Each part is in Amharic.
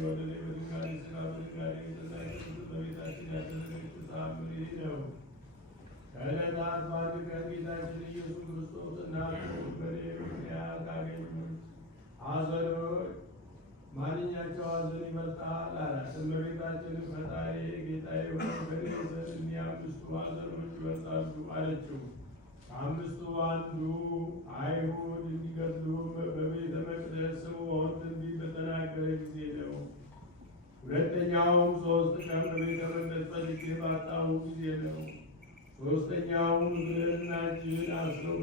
የወለደ በድንጋሌ ሥጋ በድንጋሌ የተጸነሰች በቤታችን ያደረገችው ተአምር ይህ ነው። ከዕለታት በአንድ ቀን ጌታችን ኢየሱስ ክርስቶስ እናቱን በእኔ ምክንያት ካገኙት ሐዘኖች ማንኛቸው ሐዘን ይበልጣል አላት። እመቤታችንም ፈጣሪ ጌታዬ ሆይ በእኔ ዘንድ እኒህ አምስቱ ሐዘኖች ይበልጣሉ አለችው። ከአምስቱ አንዱ አይሁድ እንዲገድሉ በቤተ መቅደስ ስምዖን ትንቢት በተናገረ ጊዜ ነው። ሁለተኛውም 3 ቀን በቤተ መቅደስ ፈልጌ ባጣሁ ጊዜ ነው። ሦስተኛውም እግርህንና እጅህን አስረው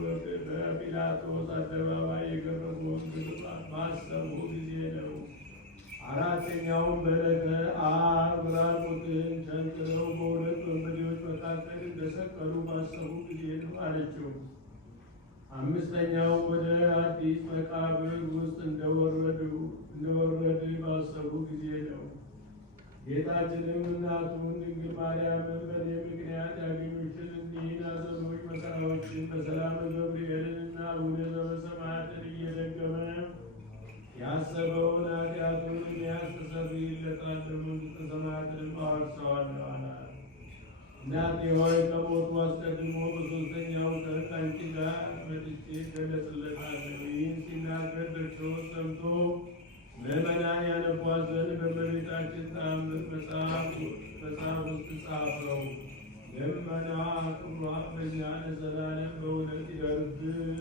በጲላጦስ አደባባይ የገረፉት ግርፋት ባሰብሁ ጊዜ ነው። አራተኛውም በዕለተ ዓርብ ራቁትህን ቸንክረው በሁለት ወንበዴዎች መካከል እንደሰቀሉ ባሰብሁ ጊዜ ነው አለችው። አምስተኛውም ወደ አዲስ መቃብር ውስጥ እንደወረድ ባሰብሁ ጊዜ ነው። ጌታችንም እናቱን ድንግል ማርያምን በእኔ ምክንያት ያገኙትን እኒህን ሐዘኖች መከራዎችን በሰላም ገብርኤልንና አቡነ ዘበሰማያትን እየደገመ ያሰበውን ኃጢአቱን ያስተሰርይለታል፣ መንግሥተ ሰማያትንም አወርሰዋለሁ አላት። እናቴ ሆይ ከሞቱ አስቀድሞ በሦስተኛው ቀን ከአንቺ ጋር መጥቼ እገለጽለታለሁ። ይህን ሲናገር ክርስቶስ ሰምቶ ምዕመናን ያነቧት ዘንድ በእመቤታችን ተአምር መጽሐፍ ውስጥ ጻፈው። ልመናዋ ክብሯ በእኛ ለዘላለም በእውነት ይደርብን።